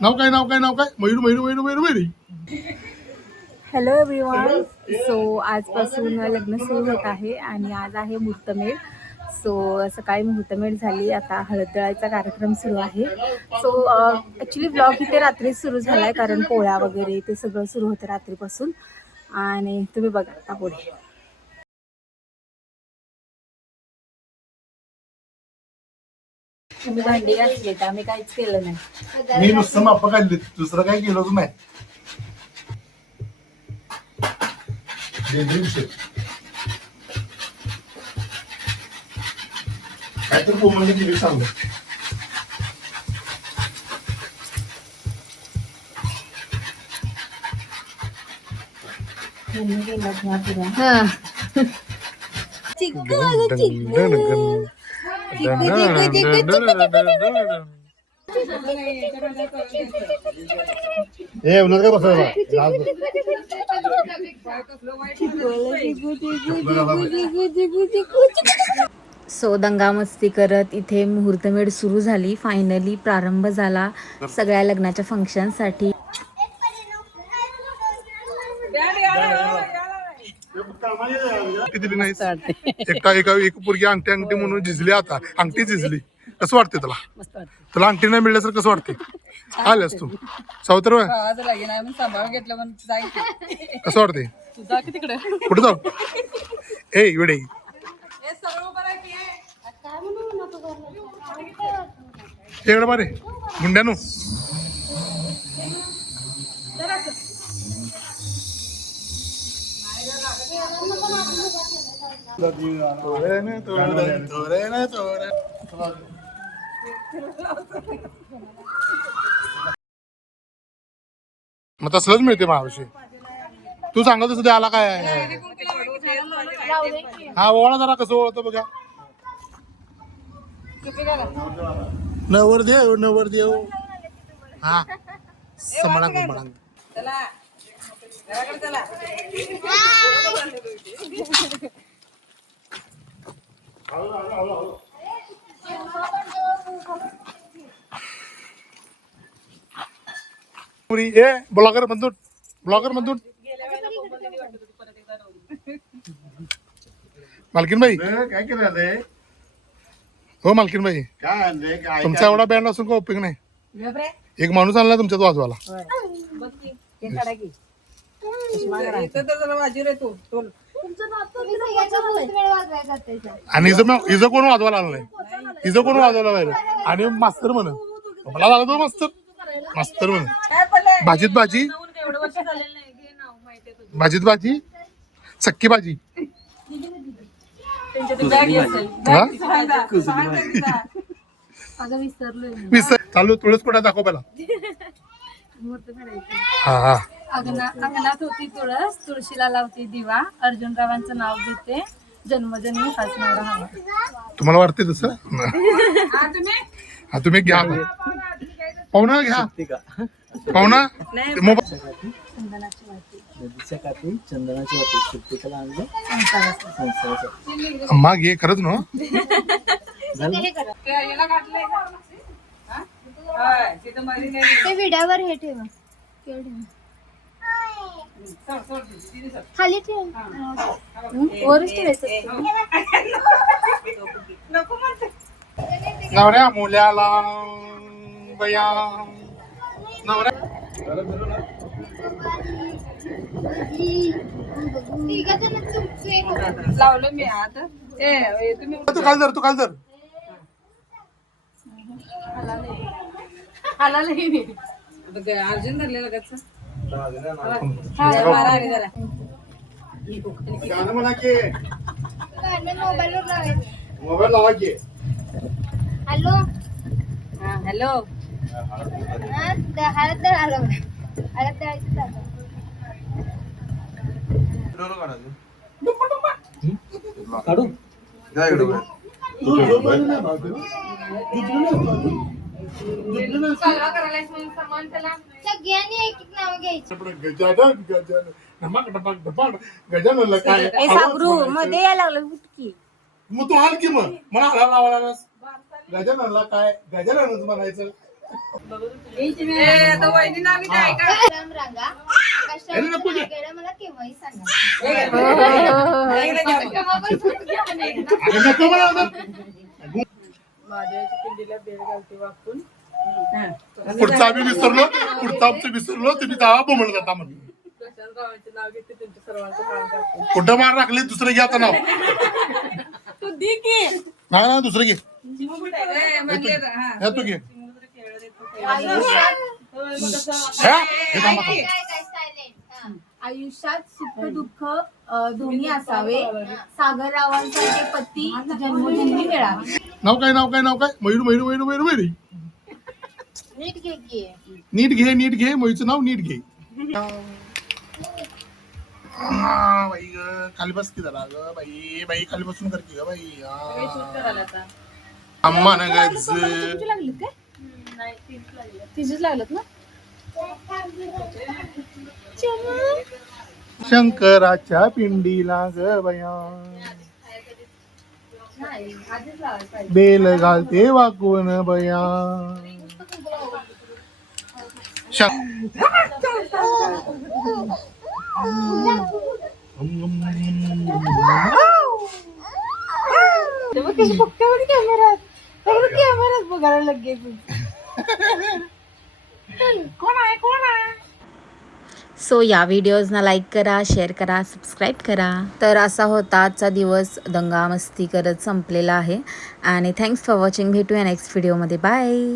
नाव काय नाव काय नाव काय Mayur Mayur Mayur Mayur Mayur. Hello everyone. So आजपासून लग्न सुरू होत आहे आणि आज आहे मुहूर्तमेढ. सो सकाळी मुहूर्तमेढ झाली, आता हळद दळायचा कार्यक्रम सुरू आहे. सो ॲक्च्युली ब्लॉग इथे रात्रीच सुरू झाला आहे, कारण पोळ्या वगैरे ते सगळं सुरू होतं रात्रीपासून. आणि तुम्ही बघा आता पुढे. तुम्ही भांडी घातली तर आम्ही काहीच केलं नाही. मी नुसतं माप काढली, दुसरं काय केलंच नाही. काय तर कोमलने केली सांगलं. सो दंगा मस्ती करत इथे मुहूर्तमेढ सुरू झाली. फायनली प्रारंभ झाला सगळ्या लग्नाच्या फंक्शनसाठी. दिली नाही एक पोरगी अंगठी अंगठी म्हणून झिजली, आता अंगठी झिजली. कसं वाटते तुला? तुला अंगठी नाही मिळलं तर कसं वाटते? आल्यास तू सावत्र कसं वाटते? कुठे जाऊ? ए वेडे एवढं बारे मुंड्यानो. मग तसलंच मिळते महाविषयी. तू सांगत असं आला काय? हा ओळा जरा कसं ओळखतो बघा. नवरदेव नवरदेव. हा समडा कुंभडा. Blogger बंधून blogger बंधून. मालकीनबाई काय केलं? हो मालकीनबाई, तुमचा एवढा बँड असून का उपयोग नाही. एक माणूस आणला तुमच्यात वाजवायला. आणि इजं कोण वाजवायला आलं नाही. इजं कोण वाजवायला पाहिजे. आणि मास्तर म्हण मला झाला तो मास्तर. मास्तर म्हण भाजीत भाजी भाजीत भाजी सक्की भाजी. विसर चालू तुळस कोणा दाखव पहिला. हा हा. अंगणात होती तुळस, तुळशीला लावती दिवा, अर्जुनरावांचं नाव घेते, जन्मजन्मी हाच नवरा हवा. तुम्हाला वाटते तसं? हा तुम्ही घ्या पाहुणा घ्या पाहुणा. चंदनाची वाटी अम्मा घे खरंच ना. विड्यावर हे ठेवा खाली ठेव. वरच ठेवायचं. नवऱ्या मुल्याला बया नवऱ्या. लावलं मी आता. तू काल जर तू काल जर अर्जुन धरलेलं कसं. गाणं म्हणा की. मोबाईल लावा की. Hello hello. हळद तर आलं हळद द्यायचं चालू. काढू सगळ्यांनी एक एक नाव घ्यायची. गजाननला काय मध्ये यायला लागलं उठकी. मग तू हाल की मग मला हला लावायला. गजाननला काय गजाननच म्हणायचं. राम रांगा कशाला नको घे. गेलं मला केव्हाही सांगा अगं नको मला आता. पुढचं आम्ही विसरलो, पुढचं आमचं विसरलो, तुम्ही जावा बोंबलत जाता म्हणून. कुठं मार राखले दुसरं घे आता नाव. नाही ना दुसरं घे. हे तू घे. आयुष्यात हा? हे थांबा, थांबा. काय सायलेंट आयुष्यात सुख दुःख दोन्ही असावे. सागररावांसारखे पती जन्मोजन्मी मिळावे. नाव काय नाव काय नाव काय मयूर मयूर मयूर मयूर मयूर. नीट घे की नीट घे मयूरचं नाव नीट घे. हा, बाई ग खाली बस की जरा ग बाई बाई खाली बसून कर की ग बाई. अम्मा न गज तिचेच लागलं ना. शंकराच्या पिंडीला ग बया बेल घालते वाकून बया. कॅमेरात बघायला लगेच. सो या व्हिडिओजना लाईक करा, शेअर करा, सबस्क्राईब करा. तर असा होता आजचा दिवस. दंगा मस्ती करत संपलेला आहे. आणि थँक्स फॉर वॉचिंग. भेटूया नेक्स्ट व्हिडिओमध्ये. बाय.